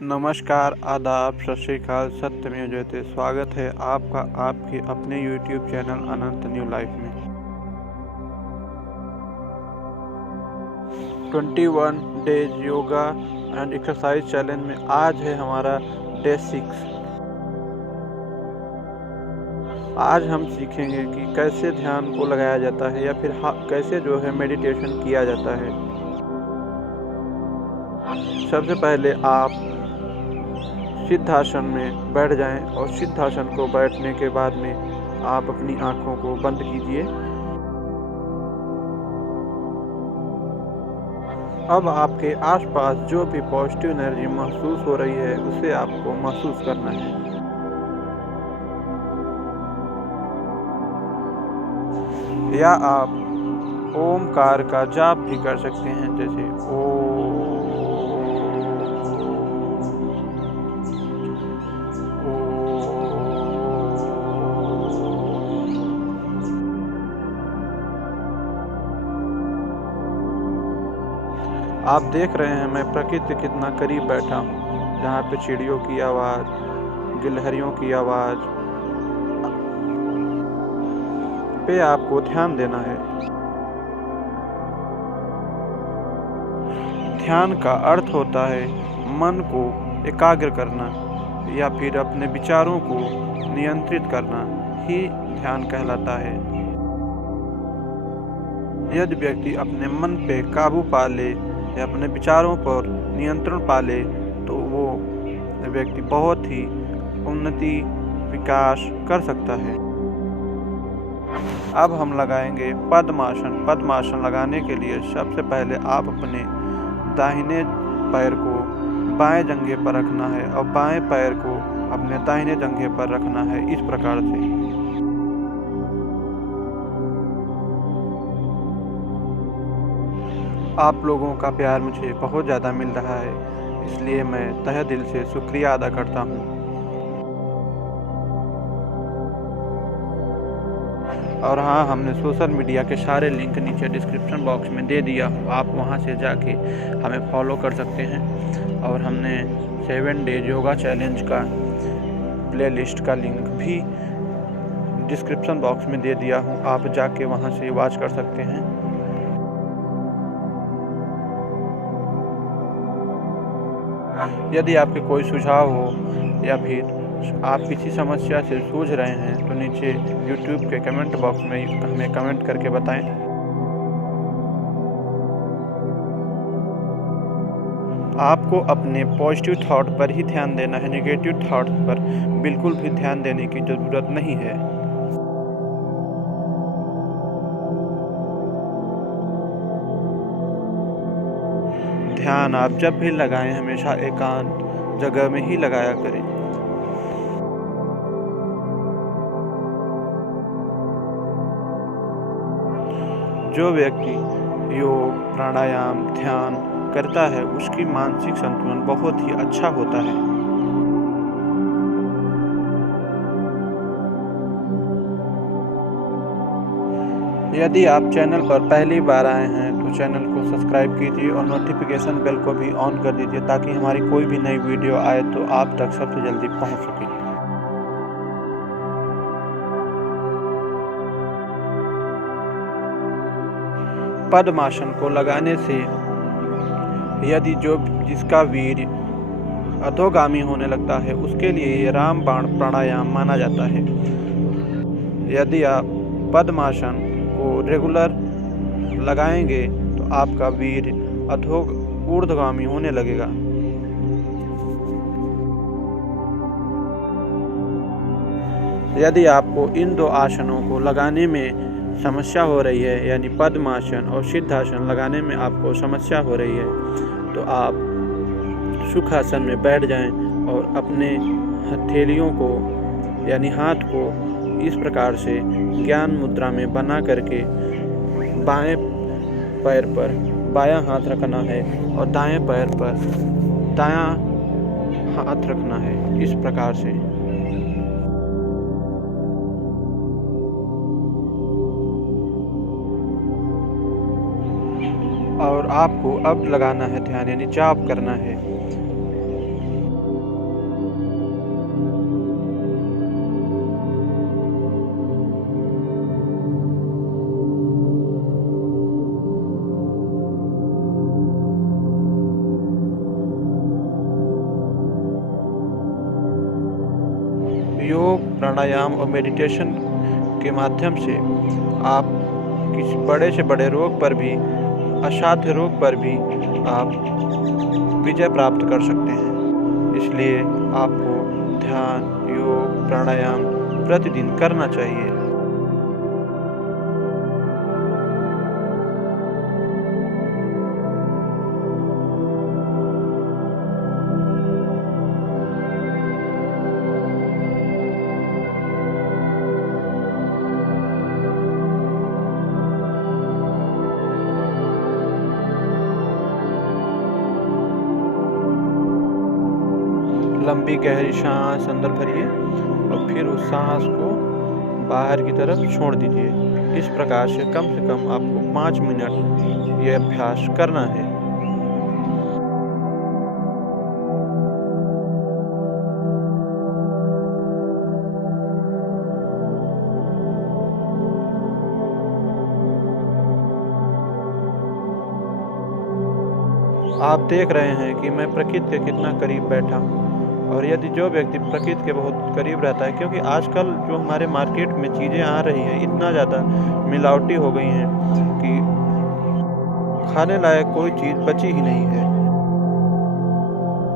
नमस्कार, आदाब, सत श्री अकाल, सत्यमेव जयते। स्वागत है आपका आपके अपने यूट्यूब चैनल अनंत न्यू लाइफ में। 21 days yoga and exercise challenge में आज है हमारा डे 6। आज हम सीखेंगे कि कैसे ध्यान को लगाया जाता है या फिर कैसे मेडिटेशन किया जाता है। सबसे पहले आप सिद्धासन में बैठ जाएं और सिद्धासन को बैठने के बाद में आप अपनी आँखों को बंद कीजिए। अब आपके आसपास जो भी पॉजिटिव एनर्जी महसूस हो रही है उसे आपको महसूस करना है। या आप ओमकार का जाप भी कर सकते हैं, जैसे ओ। आप देख रहे हैं मैं प्रकृति के कितना करीब बैठा हूँ, जहाँ पे चिड़ियों की आवाज़, गिलहरियों की आवाज़ पे आपको ध्यान देना है। ध्यान का अर्थ होता है मन को एकाग्र करना या फिर अपने विचारों को नियंत्रित करना ही ध्यान कहलाता है। यदि व्यक्ति अपने मन पे काबू पा ले या अपने विचारों पर नियंत्रण पा ले तो वो व्यक्ति बहुत ही उन्नति विकास कर सकता है। अब हम लगाएंगे पद्मासन। पद्मासन लगाने के लिए सबसे पहले आप अपने दाहिने पैर को बाएं जंघे पर रखना है और बाएं पैर को अपने दाहिने जंघे पर रखना है, इस प्रकार से। आप लोगों का प्यार मुझे बहुत ज़्यादा मिल रहा है, इसलिए मैं तहे दिल से शुक्रिया अदा करता हूँ। और हाँ, हमने सोशल मीडिया के सारे लिंक नीचे डिस्क्रिप्शन बॉक्स में दे दिया हूँ, आप वहाँ से जाके हमें फॉलो कर सकते हैं। और हमने 7 डेज योगा चैलेंज का प्लेलिस्ट का लिंक भी डिस्क्रिप्शन बॉक्स में दे दिया हूँ, आप जाके वहाँ से वॉच कर सकते हैं। यदि आपके कोई सुझाव हो या फिर आप किसी समस्या से जूझ रहे हैं तो नीचे YouTube के कमेंट बॉक्स में हमें कमेंट करके बताएं। आपको अपने पॉजिटिव थॉट पर ही ध्यान देना है, नेगेटिव थॉट पर बिल्कुल भी ध्यान देने की ज़रूरत नहीं है। ध्यान आप जब भी लगाएं हमेशा एकांत जगह में ही लगाया करें। जो व्यक्ति योग, प्राणायाम, ध्यान करता है उसकी मानसिक संतुलन बहुत ही अच्छा होता है। यदि आप चैनल पर पहली बार आए हैं तो चैनल को सब्सक्राइब कीजिए और नोटिफिकेशन बेल को भी ऑन कर दीजिए ताकि हमारी कोई भी नई वीडियो आए तो आप तक सबसे जल्दी पहुंच सके। पद्मासन को लगाने से यदि जिसका वीर्य अधोगामी होने लगता है उसके लिए ये रामबाण प्राणायाम माना जाता है। यदि आप पद्मासन को रेगुलर लगाएंगे तो आपका वीर्य ऊर्ध्वगामी होने लगेगा। यदि आपको इन 2 आसनों को लगाने में समस्या हो रही है, यानी पद्मासन और सिद्धासन लगाने में आपको समस्या हो रही है, तो आप सुखासन में बैठ जाएं और अपने हथेलियों को यानी हाथ को इस प्रकार से ज्ञान मुद्रा में बना करके बाएं पैर पर बायां हाथ रखना है और दाएं पैर पर दायां हाथ रखना है, इस प्रकार से। और आपको अब लगाना है ध्यान, यानी जाप करना है। योग, प्राणायाम और मेडिटेशन के माध्यम से आप किसी बड़े से बड़े रोग पर भी, असाध्य रोग पर भी आप विजय प्राप्त कर सकते हैं। इसलिए आपको ध्यान, योग, प्राणायाम प्रतिदिन करना चाहिए। लंबी गहरी सांस अंदर भरिए और फिर उस सांस को बाहर की तरफ छोड़ दीजिए। इस प्रकार से कम आपको 5 मिनट ये अभ्यास करना है। आप देख रहे हैं कि मैं प्रकृति के कितना करीब बैठा हूँ। और यदि जो व्यक्ति प्रकृति के बहुत करीब रहता है, क्योंकि आजकल जो हमारे मार्केट में चीज़ें आ रही हैं इतना ज़्यादा मिलावटी हो गई हैं कि खाने लायक कोई चीज़ बची ही नहीं है।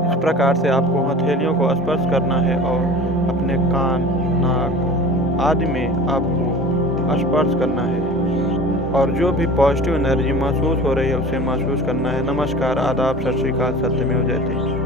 इस प्रकार से आपको हथेलियों को स्पर्श करना है और अपने कान, नाक आदि में आपको स्पर्श करना है और जो भी पॉजिटिव एनर्जी महसूस हो रही है उसे महसूस करना है। नमस्कार, आदाब, सत श्री अकाल, सत्यमेव जयते।